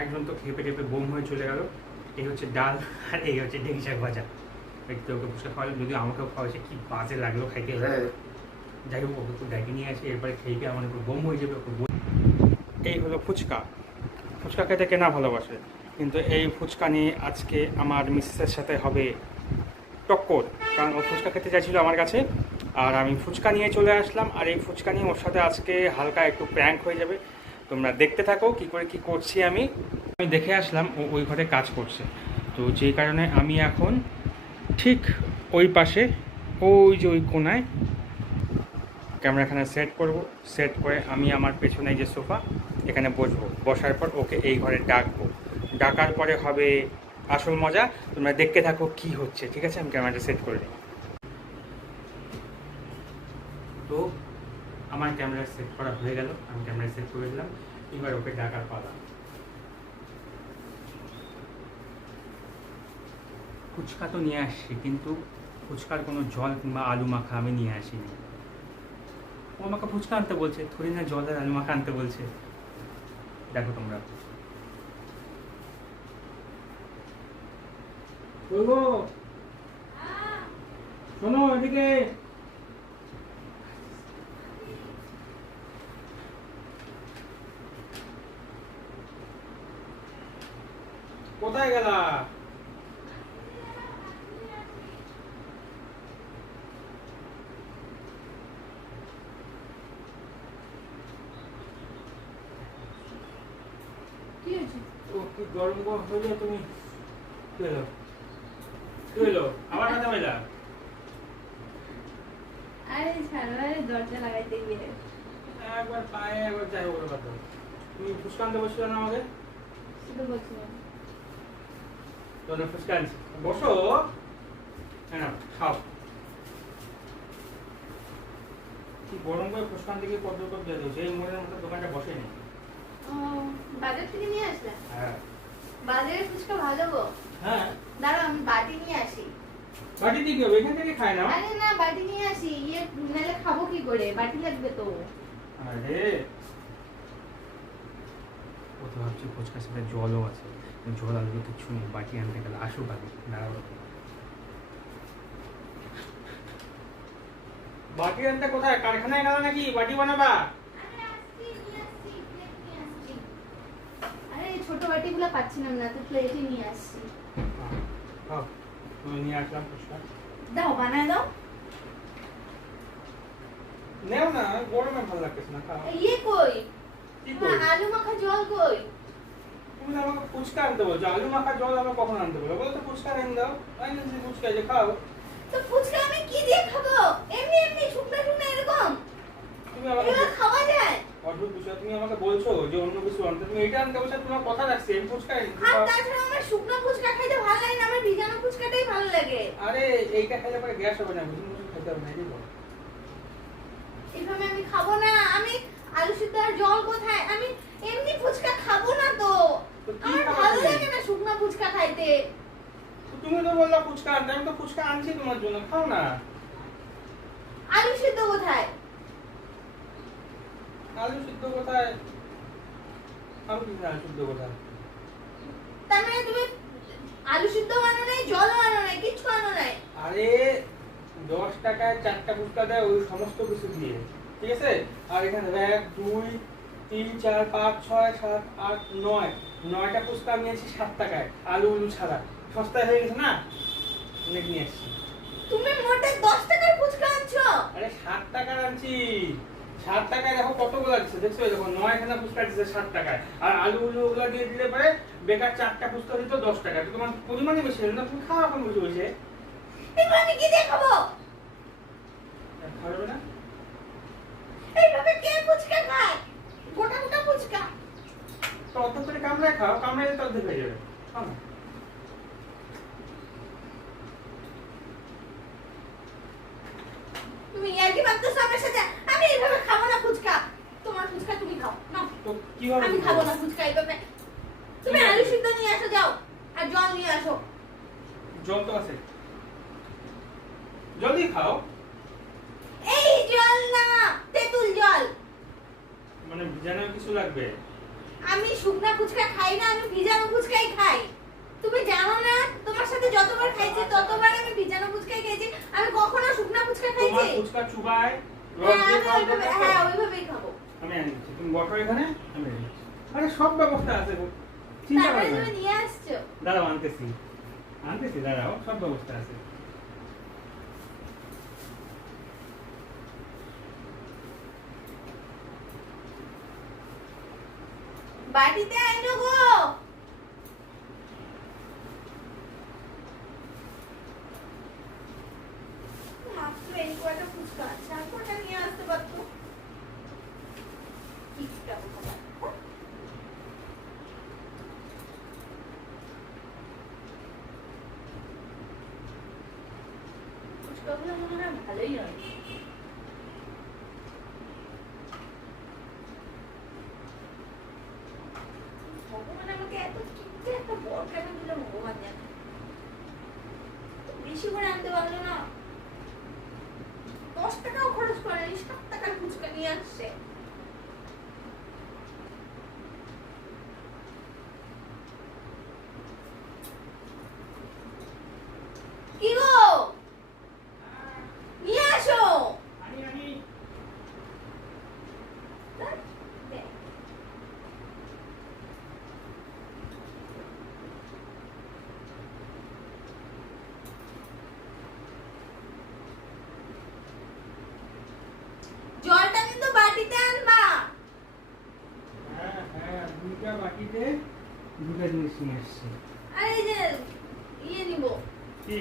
একজন তো খেপে টেপে বোম হয়ে চলে গেল। এই হচ্ছে ডাল আর এই হচ্ছে ঢেঁকি শাক ভাজা। একটু ওকে ফুচকা খাওয়ালে, যদিও আমাকেও খাওয়াছে, কি বাজে লাগলো খাইতে। যাই হোক, ওকে একটু ডাইকে নিয়ে আসি, এরপরে খেয়ে আমার একটু বোম হয়ে যাবে ওকে। এই হলো ফুচকা। ফুচকা খেতে কেনা ভালোবাসে, কিন্তু এই ফুচকা নিয়ে আজকে আমার মিসেসের সাথে হবে টক্কর। কারণ ও ফুচকা খেতে চাইছিল আমার কাছে, আর আমি ফুচকা নিয়ে চলে আসলাম। আর এই ফুচকা নিয়ে ওর সাথে আজকে হালকা একটু প্র্যাঙ্ক হয়ে যাবে। তোমরা দেখতে থাকো কী করে কী করছি। আমি দেখে আসলাম ও ওই ঘরে কাজ করছে, তো যেই কারণে আমি এখন ঠিক ওই পাশে, ওই যে ওই কোনায় ক্যামেরাখানা সেট করব। সেট করে আমি আমার পেছনে যে সোফা, এখানে বসবো। বসার পর ওকে এই ঘরে ডাকবো। ডাকার পরে হবে আসল মজা। তোমরা দেখতে থাকো কি হচ্ছে, ঠিক আছে? আমি ক্যামেরাটা সেট করে নিই। তো আমার ক্যামেরা সেট করা হয়ে গেল, আমি ক্যামেরা সেট করে দিলাম। এবার ওকে ডাকার পালা। ফুচকা তো নিয়ে আসছি, কিন্তু ফুচকার কোনো জল কিংবা আলু মাখা আমি নিয়ে আসিনি। ও আমাকে ফুচকা আনতে বলছে, থোড়ি না জল আর আলু মাখা আনতে বলছে। দেখো তোমরা। শোনো এদিকে। কোথায় গেলা? গরম গরম হয়ে তুমি কি হলো? কি হলো? আবার কথা বললা? আরে ছাড়ো, আরে দরজা লাগাইতে গিয়ে একবার পায়ে একবার যাই ওর কথা। তুমি ফুচকা আনতে বসছিল না আমাকে? শুধু বলছিলাম তোমরা ফুচকা আনছি, বসো। হ্যাঁ খাও। কি গরম করে ফুচকা আনতে গিয়ে কত কত দিয়ে দিয়েছে, এই মোড়ের মতো দোকানটা বসে নেই। বাজার থেকে নিয়ে আসলে? হ্যাঁ। বাজারের ফুচকা ভালো গো। হ্যাঁ, দাঁড়াও আমি বাটি নিয়ে আসি। বাটি দিয়ে কি হবে? এখান থেকে খায় না? আরে না, বাটি নিয়ে আসি। নাহলে খাবো কি করে, বাটি লাগবে তো। আরে ও তো ভাবছি ফুচকার সাথে জলও আছে, জল আলু কিছু নেই। বাটি আনতে গেলে আসুক আগে, দাঁড়াও। বাটি আনতে কোথায়? কারখানায় গেল নাকি বাটি বানাবা? আরে আসছি, নিয়ে আসছি, প্লেট নিয়ে আসছি। আরে এই ছোট বাটিগুলো পাচ্ছিলাম না, তো প্লেটই নিয়ে আসছি। খাও, তুমি নিয়ে আসলাম ফুচকা। দাও, বানায় দাও। নেও না, গরমে ভালো লাগতেছে না, খাও। কই কি তোমার করি? আলু মাখা জল কই? তুমি তো আমাকে ফুচকা আনতে বলছো, আলু মাখা জল আমার কখন আনতে বলো? বলো তো ফুচকা এনে দাও। আইনে ফুচকা যে খাও। তো ফুচকা আমি কি দিয়ে খাবো? এমনি এমনি শুকনা শুকনা এরকম তুমি আমাকে এগুলো খাওয়া যায়? অদ্ভুত বিষয়, তুমি আমাকে বলছো যে অন্য কিছু আনতে, তুমি এটা আনতে বলছো। তোমার কথা রাখছি, আমি ফুচকা এনে আর খাও। তাছাড়া আমার শুকনো ফুচকা খাইতে ভালো লাগে না, আমার ভিজানো ফুচকাটাই ভালো লাগে। আরে এইটা খেলে পরে গ্যাস হবে না, বুঝুন বুঝুন খেতে হবে না, এটাই বলো। এভাবে আমি খাবো না। আমি আলু সিদ্ধ আর জল কোথায়? আমি এমনি ফুচকা খাবো না তো। তো কি আমার খাবা ভালো তুমি? লাগে না শুকনো ফুচকা খাইতে। তো তুমি তো বললা ফুচকা আনতে, আমি তো ফুচকা আনছি তোমার জন্য, খাও না। আলু সিদ্ধ কোথায়? আলু সিদ্ধ কোথায়? আলু কি আলু সিদ্ধ কোথায়? তার মানে তুমি আলু সিদ্ধ আনো নাই, জল আনো নাই, কিচ্ছু আনো নাই? আরে 10 টাকায় 4টা ফুচকা দেয়, ওই সমস্ত কিছু দিয়ে, ঠিক আছে? আর এখানে 1 2 3 4 5 6 7 8 9 9টা ফুচকা আমি নিয়েছি 7 টাকায়, আলু আলু ছাড়া। সস্তায় হয়ে গেছে না, অনেক নিয়ে এসছি। তুমি মোটে 10 টাকার ফুচকা আনছো? আরে 7 টাকার আনছি। 7 টাকায় দেখো কতগুলো দিচ্ছে, দেখছো? দেখো 9খানা ফুচকা দিচ্ছে 7 টাকায়। আর আলু উলু ওগুলো দিয়ে দিলে পরে বেকার 4টা ফুচকা দিত 10 টাকা। তো তোমার পরিমাণই বেশি হলো না, তুমি খাও এখন বসে বসে। এবার আমি কি দিয়ে খাবো? খাবে না? এইভাবে কে ফুচকা খায়? গোটা গোটা ফুচকা। তো অত করে কামড়ায় খাও, কামড়াইলে তো অর্ধেক হয়ে যাবে। খাও না। তুমি ইয়ার্কি মারতেছো আমার সাথে? আমি এইভাবে খাবো না ফুচকা। তোমার ফুচকা তুমি খাও না। তো কিভাবে আমি খাবো না ফুচকা এইভাবে। তুমি আলু সিদ্ধ নিয়ে আসো যাও, আর জল নিয়ে আসো। জল তো আছে, জলদি খাও। এই জল না, তেঁতুল জল। মানে ভিজানোর কিছু লাগবে? আমি শুকনা ফুচকা খাই না, আমি ভিজানো ফুচকাই খাই। তুমি জানো না, তোমার সাথে যতবার খাইছি ততবার আমি ভিজানো ফুচকাই খেয়েছি, আমি কখনো শুকনা ফুচকা খাইছি? তোমার ফুচকা চুবায় হ্যাঁ, ওইভাবেই খাবো। আমি আনি দিচ্ছি, তুমি বসো এখানে, আমি রেডি। আরে সব ব্যবস্থা আছে গো, চিন্তা তারপরে করো না। তুমি নিয়ে আসছো। দাঁড়াও, আনতেছি আনতেছি, দাঁড়াও, সব ব্যবস্থা আছে। বাটিতে আইনো গো। মাত্র এই কয়টা ফুচকা আছে, আর কয়টা নিয়ে আসতে পারতো। কিপটা কোথাকার। ফুচকাগুলো মনে হয় ভালোই হয়। ভগবান আমাকে এত কিপটে একটা বর কেন দিল ভগবান জানে। বেশি করে আনতে পারলো না, 10 টাকাও খরচ করে 7 টাকার ফুচকা নিয়ে আসছে। কি গো, নিয়ে আসো। আনি আনি। দে। জলটা কিন্তু বাটিতে আনবা। হ্যাঁ হ্যাঁ, দুইটা বাটিতে দুটো জিনিস নিয়ে আসছি। আর এই যে নিব, কি?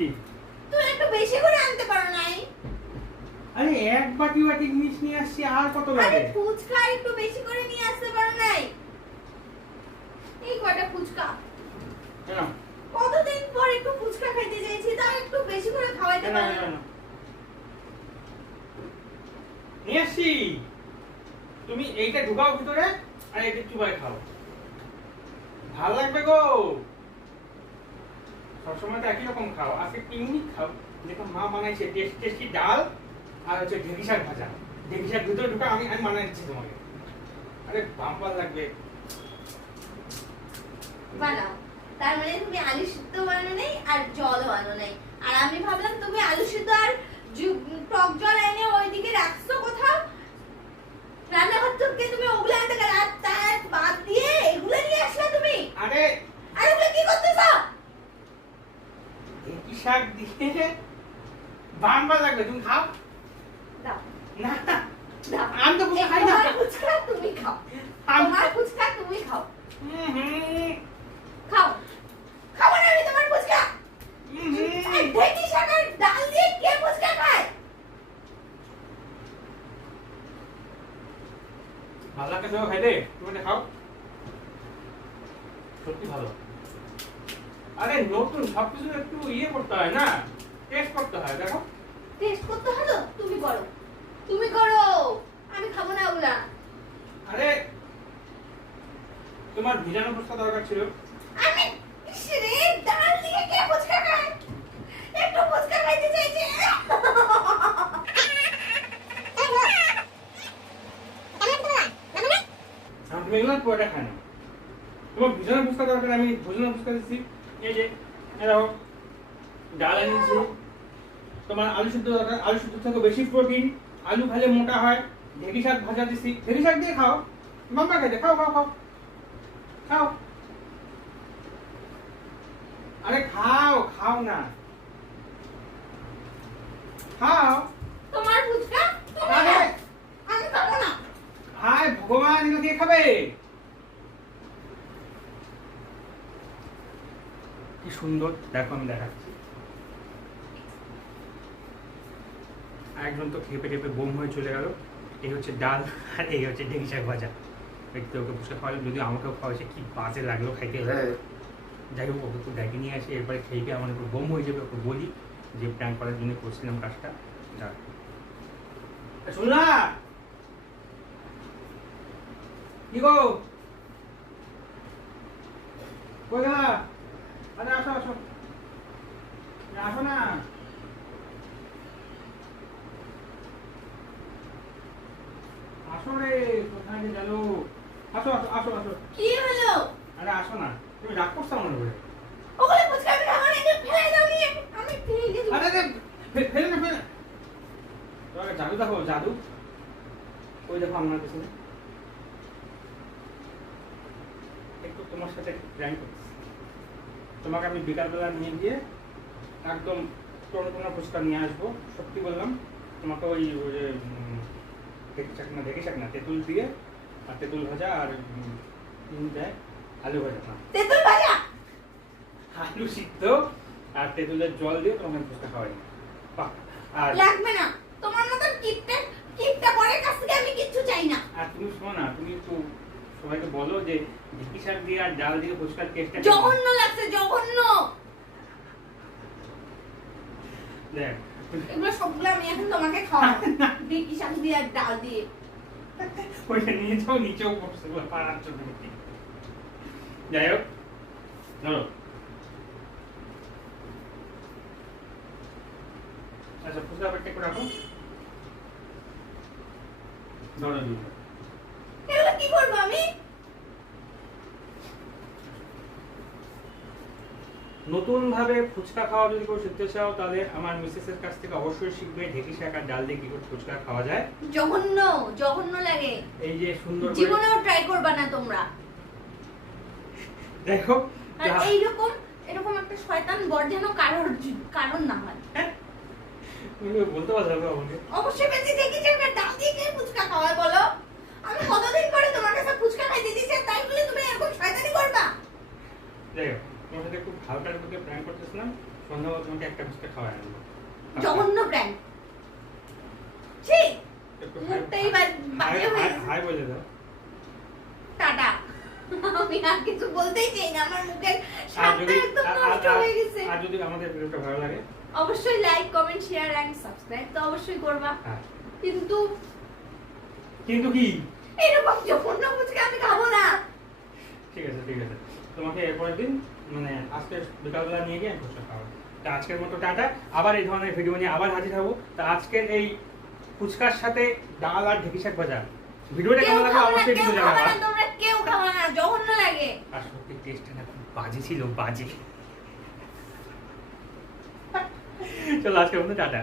তুমি একটু বেশি করে আনতে পারো নাই? আরে এক বাটি বাটি জিনিস নিয়ে আসছি, আর কত আরে লাগে? ফুচকা একটু বেশি করে নিয়ে আসতে পারো নাই? এই কয়টা ফুচকা, কেন? কতদিন পর একটু ফুচকা খাইতে চাইছি, তাও একটু বেশি করে খাওয়াইতে পারো না? নিয়ে আসছি, তুমি এইটা ঢুকাও ভিতরে, আর এটা চুবাই খাও, ভাল লাগবে গো। সবসময় তো একই রকম খাও, আজকে একটু ইউনিক খাও। দেখো মা বানাইছে টেস্টি ডাল আর হচ্ছে ঢেঁকি শাক ভাজা। ঢেঁকি শাক ভিতরে ঢুকা আমি আমি বানাই দিচ্ছি তোমাকে। আরে বাম্পার লাগবে। বানাও। তার মানে তুমি আলু সিদ্ধ বানানো নেই আর জলও আনো নাই, আর আমি ভাবলাম তুমি আলু সিদ্ধ আর টক জল এনে ওইদিকে রাখছো কোথাও, রান্নাঘর থেকে তুমি ওগুলো আনতে গেলে, আর তার বাদ দিয়ে এগুলো নিয়ে আসলে তুমি। আরে আর ওগুলো কি করতেছো? ঢেঁকি শাক দিয়ে বাম্পার লাগবে, তুমি খাও দাও না। দাও, আমি তো ফুচকা খাই না। তোমার ফুচকা তুমি খাও, তোমার ফুচকা তুমি খাও। খাও, খাবো না আমি তোমার ফুচকা। এই ঢেঁকি শাক আর ডাল দিয়ে কে ফুচকা খায়? ভালো লাগছে তো খাইতে, তুমি এটা খাও, সত্যি ভালো। আরে নতুন সবকিছু একটু ইয়ে করতে হয় না, টেস্ট করতে হয়। দেখো টেস্ট করতে হলো, তুমি করো, তুমি করো, আমি খাবো না ওগুলা। আরে তোমার ভিজানো ফুচকা দরকার ছিল। আমি ইসরে ডাল দিয়ে কে ফুচকা খায়? একটু ফুচকা খাইতে চাইছে। তুমি এগুলো পুরোটা খায় না, তোমার ভিজানো ফুচকা দরকার, আমি ভোজনা ফুচকা দিচ্ছি। এই যে দেখো ডাল এনেছি, তোমার আলু সিদ্ধ দরকার, আলু সিদ্ধ থেকে বেশি প্রোটিন, আলু খাইলে মোটা হয়। ঢেঁকি শাক ভাজা দিচ্ছি, ঢেঁকি শাক দিয়ে খাও, মাম্মা খাইতে খাও খাও খাও খাও। আরে খাও খাও না, খাও। তোমার ফুচকা তুমি আরে খাও, আমি খাবো না। হায় ভগবান, এগুলো কে খাবে? কি সুন্দর, দেখো আমি দেখাচ্ছি। একজন তো খেপে খেপে বোম হয়ে চলে গেল। এই হচ্ছে ডাল আর এই হচ্ছে ঢেঁকি শাক ভাজা। একটু ওকে ফুচকা খাওয়ালো, যদিও আমাকেও খাওয়াইছে, কি বাজে লাগলো খাইতে। যাই হোক, ওকে একটু ডেকে নিয়ে আসি, এরপরে খেয়ে আমার একটু বোম হয়ে যাবে। ওকে বলি যে প্র্যাঙ্ক করার জন্য করছিলাম কাজটা। যা শুনলা কি গো, কই গেলা? আরে আসো আসো, আসো না। আসো রে, কোথায় যে গেল? আসো আসো আসো আসো। কি হলো? আরে আসো না, তুমি রাগ করছো আমার উপরে। ওগুলো ফুচকা আমি খাবো না, এটা ফেলে দাও নিয়ে। আমি ফেলে দেব। আরে আরে ফেলে না, ফেলে না। তোমাকে জাদু দেখো, জাদু। ওই দেখো আমার পিছনে। একটু তোমার সাথে প্র্যাঙ্ক করছি। তোমাকে আমি বিকালবেলা নিয়ে গিয়ে একদম টোনা ফুচকা নিয়ে আসবো, সত্যি বললাম। তোমাকে ওই ওই যে দেখি শাক না, তেঁতুল দিয়ে আর তেঁতুল ভাজা আর দেয় আলু ভাজা, না তেঁতুল ভাজা, আলু সিদ্ধ আর তেঁতুলের জল দিয়ে তোমাকে ফুচকা খাওয়াই। বাহ। আর লাগবে না তোমার মতন কিপটা পরের কাছ থেকে আমি কিচ্ছু চাই না। আর তুমি শোনো না, তুমি একটু সবাইকে বলো যে ঢেঁকি শাক দিয়ে আর ডাল দিয়ে ফুচকার টেস্টটা জঘন্য লাগছে, জঘন্য। দেখ। এগুলো সবগুলো আমি এখন তোমাকে খাওয়াবো, ঢেঁকি শাক দিয়ে আর ডাল দিয়ে। ওইটা নিয়ে যাও, নিচেও বসে পাড়ার জন্য। যাই হোক, ধরো। আচ্ছা, ফুচকা প্যাকেট করে রাখো। ধরো দিন। এগুলো কি করবো আমি? নতুন ভাবে ফুচকা খাওয়া যদি কেউ শিখতে চাও, তাহলে আমার মিসেসের কাছ থেকে অবশ্যই শিখবে ঢেঁকি শাক আর ডাল দিয়ে কি করে ফুচকা খাওয়া যায়। জঘন্য, জঘন্য লাগে। এই যে সুন্দর করে- জীবনেও ট্রাই করবা না তোমরা। দেখো, আর এইরকম এরকম একটা শয়তান বর যেন কারণ না হয়। তুমি বলতে পারছো আমাকে? অবশ্যই বেশি দেখি যে একটা ডাল দিয়ে কে ফুচকা খাওয়ায় বলো? আমি কতদিন পরে তোমার কাছে ফুচকা খাইতে দিয়েছি, তাই বলে তুমি এরকম শয়তানি করবা? যাই হোক, তোমার সাথে খুব হালকা করে প্ল্যান করতেছিলাম, সন্ধ্যাবেলা তোমাকে একটা ফুচকা খাওয়াই আনবো। জঘন্য প্ল্যান। ঠিক, একটু মুখটাই বাজে হয়ে গেছে। হাই বলে দাও। টাটা। আমি আর কিছু বলতেই চাই না, আমার মুখের আর স্বাদটা যদি একদম নষ্ট হয়ে গেছে। আর যদি আমাদের ভিডিওটা ভালো লাগে, অবশ্যই like, comment, share and subscribe তো অবশ্যই করবা। হ্যাঁ। কিন্তু কিন্তু কি? এরকম জঘন্য ফুচকা আমি খাবো না। ঠিক আছে, ঠিক আছে, তোমাকে এরপরের দিন মানে আজকে বিকালবেলা নিয়ে গিয়ে আমি ফুচকা খাওয়াবো। তা আজকের মতো টাটা। আবার এই ধরনের ভিডিও নিয়ে আবার হাজির হবো। তা আজকের এই ফুচকার সাথে ডাল আর ঢেঁকি শাক ভাজা ভিডিওটা কেউ কেমন লাগলো খাবে না, অবশ্যই কেউ কিন্তু খাবে জানাবা। না, তোমরা কেউ খাবে না, জঘন্য লাগে। আর সত্যি টেস্টটা না খুব বাজে ছিল, বাজে। চলো আজকের মতো টাটা।